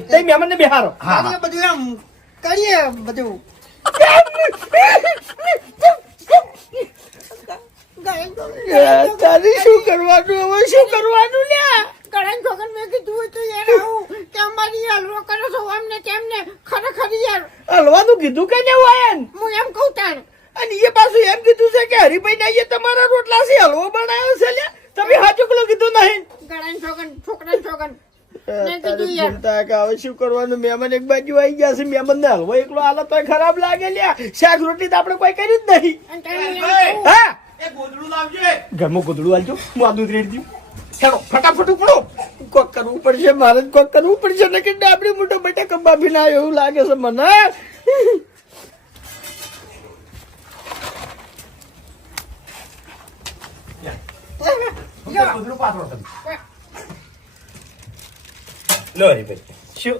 તે મહેમાનને બેહારો. હા બધું એમ કરીએ બધું તારે શું કરવાનું હવે શું કરવાનું લ્યા કરણ છોકર મેં કીધું હતું યાર આવું કે અમારી હલવો કરો છો અમને કેમને ખરેખર યાર હલવાનું કીધું કે ને વાયન હું એમ કહું તાણ અને એ પાછું એમ કીધું છે કે હરીભાઈ ના એ તમારા રોટલા છે હલવો બનાવ્યો છે લ્યા તમે હાચુકલો કીધું નહીં કરણ છોકરા છોકર મેં કીધું યાર બોલતા કે હવે શું કરવાનું મહેમાન એક બાજુ આવી ગયા છે મહેમાન ને હલવો એકલો હાલત તો ખરાબ લાગે લ્યા શાક રોટલી તો આપણે કોઈ કર્યું જ નહીં અને તારે એમ કહું. હા એ ગોદડું લાવજે. ઘરમાં ગોદડું આલજો હું આ દૂધ રેડી દઉં ચાલો ફટાફટ ઉપડો કોક કરવું પડશે મારે જ કોક કરવું પડશે ને કે ડાબડી મોટો બેટા કબાબી ના એવું લાગે છે મને ગોદડું પાથરો તમે. લો હરીભાઈ શું